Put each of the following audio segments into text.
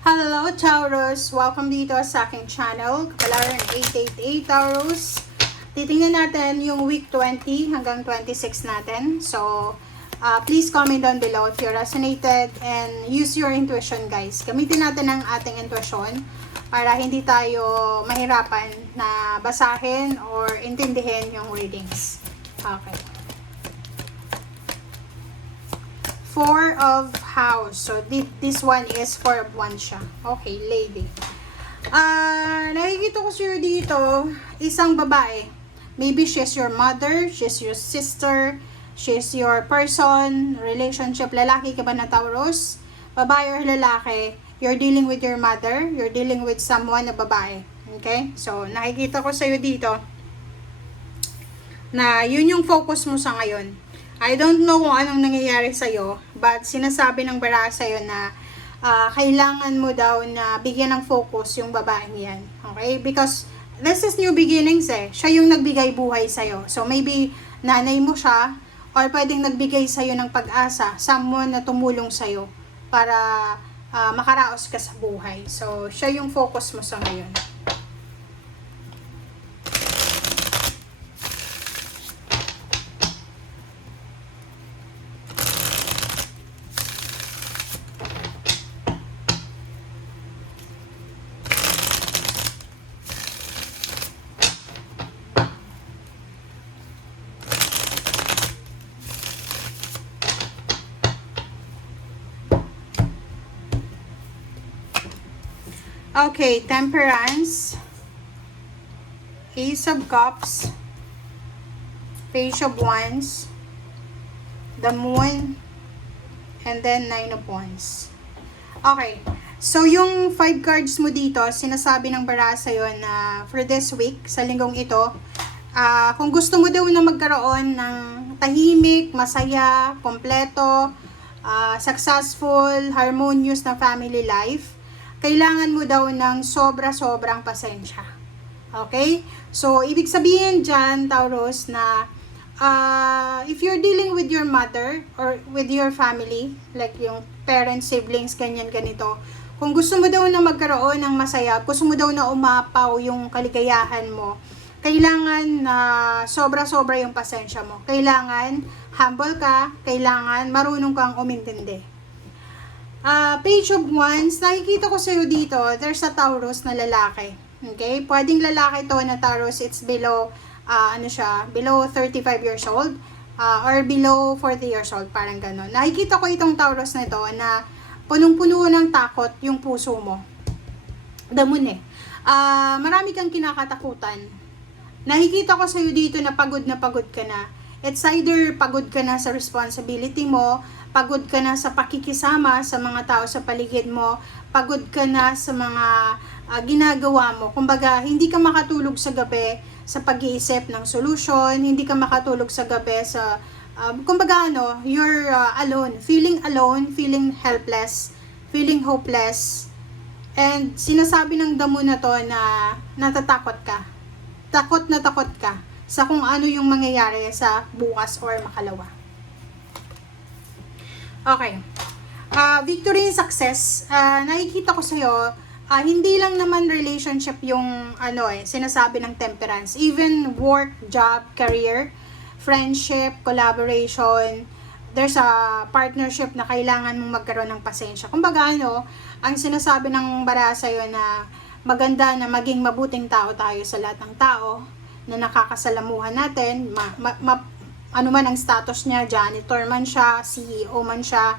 Hello Taurus! Welcome dito sa aking channel, Kapalaran 888 Taurus. Titingnan natin yung week 20 hanggang 26 natin. So, please comment down below if you resonated and use your intuition guys. Gamitin natin ang ating intuition para hindi tayo mahirapan na basahin or intindihin yung readings. Okay. Four of House. So, this one is Four of Wands siya. Okay, lady. Nakikita ko siya dito, isang babae. Maybe she's your mother, she's your sister, she's your person, relationship. Lalaki ka ba na Taurus? Babae or lalaki? You're dealing with your mother, you're dealing with someone na babae. Okay? So, nakikita ko sa'yo dito na yun yung focus mo sa ngayon. I don't know kung anong nangyayari sa'yo, but sinasabi ng bara sa'yo na kailangan mo daw na bigyan ng focus yung babaeng yan. Okay? Because this is new beginnings eh. Siya yung nagbigay buhay sa'yo. So maybe nanay mo siya, or pwedeng nagbigay sa'yo ng pag-asa, someone na tumulong sa'yo para makaraos ka sa buhay. So siya yung focus mo sa ngayon. Okay, Temperance, Ace of Cups, Page of Wands, the Moon, and then Nine of Wands. Okay, so yung 5 cards mo dito, sinasabi ng bara sa'yo na for this week, sa linggong ito, kung gusto mo daw na magkaroon ng tahimik, masaya, kompleto, successful, harmonious na family life, kailangan mo daw ng sobra-sobrang pasensya. Okay? So, ibig sabihin dyan, Taurus, na if you're dealing with your mother or with your family, like yung parents, siblings, ganyan, ganito, kung gusto mo daw na magkaroon ng masaya, gusto mo daw na umapaw yung kaligayahan mo, kailangan na sobra-sobra yung pasensya mo. Kailangan humble ka, kailangan marunong kang umintindi. Page of Wands, nakikita ko sa'yo dito, there's a Taurus na lalaki. Okay? Pwedeng lalaki to na Taurus, it's below, below 35 years old, or below 40 years old, parang gano'n. Nakikita ko itong Taurus na ito na punong-puno ng takot yung puso mo. Damon eh. Marami kang kinakatakutan. Nakikita ko sa'yo dito na pagod ka na. It's either pagod ka na sa responsibility mo, pagod ka na sa pakikisama sa mga tao sa paligid mo, pagod ka na sa mga ginagawa mo. Kumbaga, hindi ka makatulog sa gabi sa pag-iisip ng solution, hindi ka makatulog sa gabi sa, kumbaga you're alone, feeling helpless, feeling hopeless, and sinasabi ng damo na to na natatakot ka. Takot ka sa kung ano yung mangyayari sa bukas or makalawa. Okay. Victory and success. Nakikita ko sa'yo, hindi lang naman relationship yung sinasabi ng Temperance. Even work, job, career, friendship, collaboration, there's a partnership na kailangan mong magkaroon ng pasensya. Kumbaga ang sinasabi ng bara sa'yo na maganda na maging mabuting tao tayo sa lahat ng tao na nakakasalamuhan natin, ano man ang status niya, janitor man siya, CEO man siya,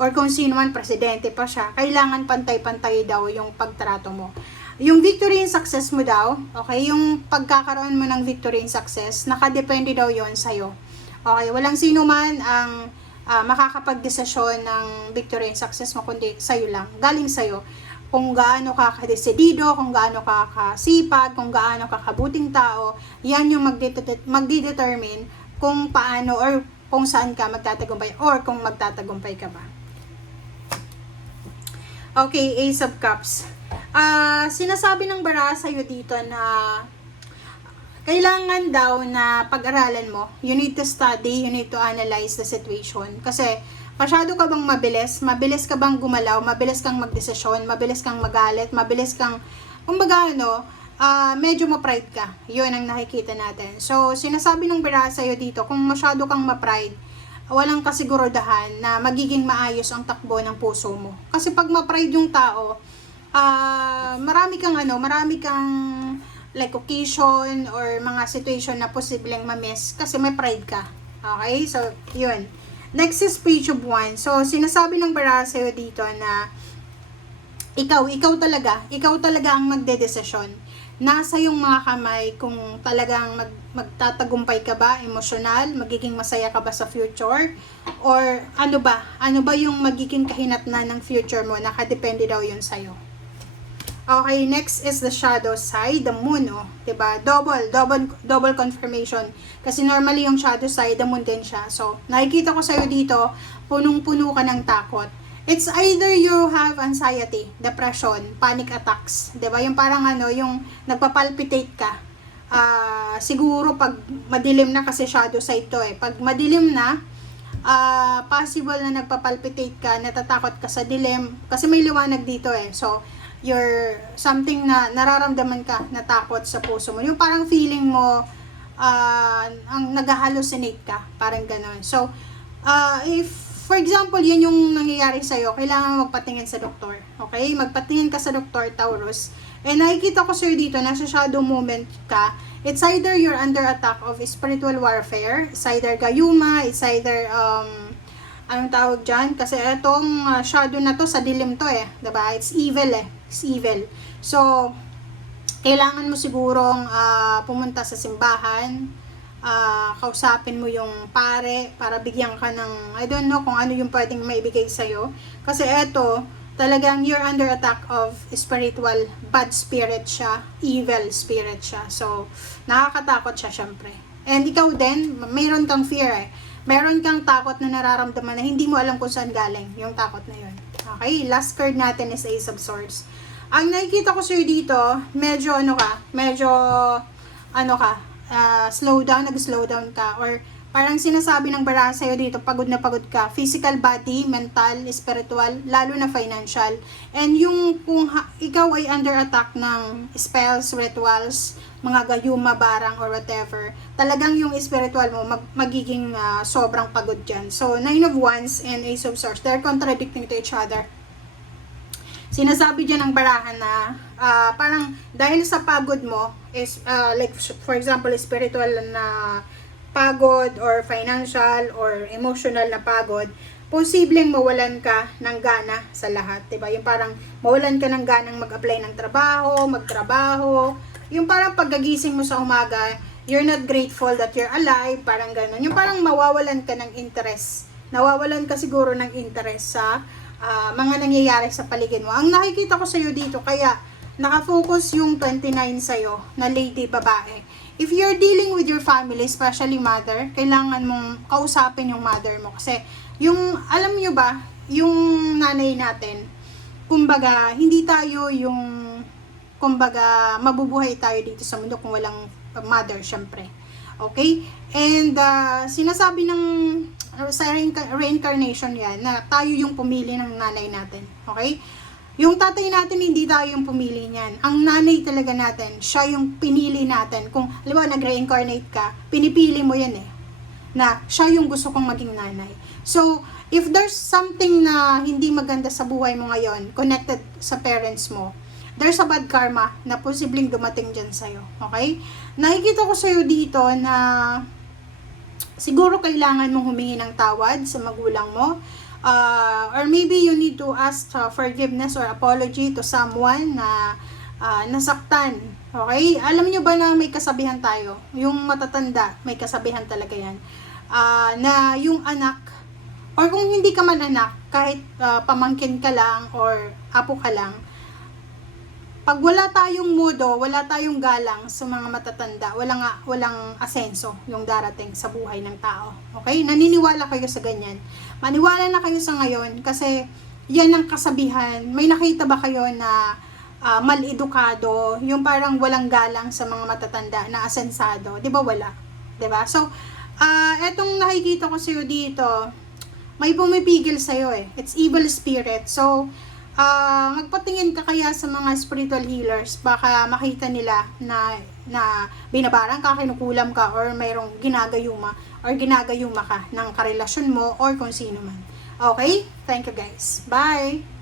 or kung sino man, presidente pa siya, kailangan pantay-pantay daw yung pagtrato mo. Yung victory and success mo daw, okay, yung pagkakaroon mo ng victory and success, nakadepende daw yon sa'yo. Okay, walang sino man ang makakapag-desisyon ng victory and success mo, kundi sa'yo lang, galing sa'yo. Kung gaano ka kadesidido, kung gaano ka kasipag, kung gaano ka kabuting tao, yan yung magdedetermine kung paano or kung saan ka magtatagumpay or kung magtatagumpay ka ba. Okay, Ace of Cups. Sinasabi ng bara sa'yo dito na kailangan daw na pag-aralan mo. You need to study, you need to analyze the situation. Kasi Masyado ka bang mabilis? Mabilis ka bang gumalaw? Mabilis kang magdesisyon? Mabilis kang magalit? Mabilis kang, kumbaga medyo ma-pride ka. Yun ang nakikita natin. So, sinasabi ng bira sa'yo dito, kung masyado kang ma-pride, walang kasigurudahan na magiging maayos ang takbo ng puso mo. Kasi pag ma-pride yung tao, marami kang like occasion or mga situation na posibleng ma-miss kasi may pride ka. Okay? So, yun. Next is page of one. So, sinasabi ng bara sa'yo dito na ikaw talaga ang magdedesisyon. Nasa yung mga kamay kung talagang magtatagumpay ka ba, emosyonal, magiging masaya ka ba sa future, or ano ba yung magiging kahinatnan ng future mo, nakadepende daw yun sa'yo. Okay, next is the shadow side, the moon, diba? Double confirmation. Kasi normally yung shadow side, the moon din siya. So, nakikita ko sa'yo dito, punong-puno ka ng takot. It's either you have anxiety, depression, panic attacks, diba? Yung parang yung nagpapalpitate ka. Siguro pag madilim na, kasi shadow side to pag madilim na, possible na nagpapalpitate ka, natatakot ka sa dilim, kasi may liwanag dito So, you're something na nararamdaman ka na takot sa puso mo. Yung parang feeling mo ang nag-hallucinate ka, parang gano'n. So, if for example, yan yung nangyayari sa'yo, kailangan magpatingin sa doktor. Okay? Magpatingin ka sa doktor, Taurus. And nakikita ko sa'yo dito, nasa shadow moment ka. It's either you're under attack of spiritual warfare, it's either gayuma, it's either anong tawag dyan? Kasi itong shadow na to, sa dilim to diba? It's evil It's evil. So, kailangan mo sigurong pumunta sa simbahan, kausapin mo yung pare para bigyan ka ng, I don't know kung ano yung pwedeng maibigay sa'yo. Kasi eto, talagang you're under attack of spiritual, bad spirit siya, evil spirit siya. So, nakakatakot siya syempre. And ikaw din, mayroon kang fear Meron kang takot na nararamdaman na hindi mo alam kung saan galing yung takot na yun. Okay, last card natin is Ace of Swords. Ang nakikita ko sa'yo dito, medyo slow down, nag-slow down ka, or parang sinasabi ng baraha sa'yo dito, pagod na pagod ka, physical body, mental, spiritual, lalo na financial. And yung kung ikaw ay under attack ng spells, rituals, mga gayuma, barang, or whatever, talagang yung spiritual mo magiging sobrang pagod dyan. So, Nine of Wands and Ace of Swords, they're contradicting to each other. Sinasabi dyan ng barahan na parang dahil sa pagod mo is like for example spiritual na pagod or financial or emotional na pagod, posibleng mawalan ka ng gana sa lahat, 'di ba? Yung parang mawalan ka ng ganang mag-apply ng trabaho, magtrabaho, yung parang paggagising mo sa umaga, you're not grateful that you're alive, parang gano'n. Yung parang mawawalan ka ng interest. Nawawalan ka siguro ng interest sa mga nangyayari sa paligid mo. Ang nakikita ko sa'yo dito, kaya nakafocus yung 29 sa'yo na lady, babae. If you're dealing with your family, especially mother, kailangan mong kausapin yung mother mo. Kasi, alam nyo ba, yung nanay natin, kumbaga, hindi tayo mabubuhay tayo dito sa mundo kung walang mother, syempre. Okay? And, sinasabi ng sa reincarnation yan, na tayo yung pumili ng nanay natin. Okay? Yung tatay natin, hindi tayo yung pumili niyan. Ang nanay talaga natin, siya yung pinili natin. Kung, halimbawa, nag-reincarnate ka, pinipili mo yan na siya yung gusto kong maging nanay. So, if there's something na hindi maganda sa buhay mo ngayon, connected sa parents mo, there's a bad karma na posibleng dumating dyan sa'yo. Okay? Nakikita ko sa'yo dito na siguro kailangan mong humingi ng tawad sa magulang mo. Or maybe you need to ask forgiveness or apology to someone na nasaktan. Okay? Alam nyo ba na may kasabihan tayo? Yung matatanda, may kasabihan talaga yan. Na yung anak, or kung hindi ka man anak, kahit pamangkin ka lang or apo ka lang, pag wala tayong modo, wala tayong galang sa mga matatanda, walang asenso yung darating sa buhay ng tao. Okay? Naniniwala kayo sa ganyan. Maniwala na kayo sa ngayon kasi yan ang kasabihan. May nakita ba kayo na mal-edukado, yung parang walang galang sa mga matatanda na asensado? Di ba wala? Di ba? So, etong nakikita ko sa'yo dito, may pumipigil sa'yo eh. It's evil spirit. So, magpatingin ka kaya sa mga spiritual healers. Baka makita nila na binabarang ka, kinukulam ka, or mayroong ginagayuma ka ng karelasyon mo or kung sino man. Okay? Thank you guys. Bye!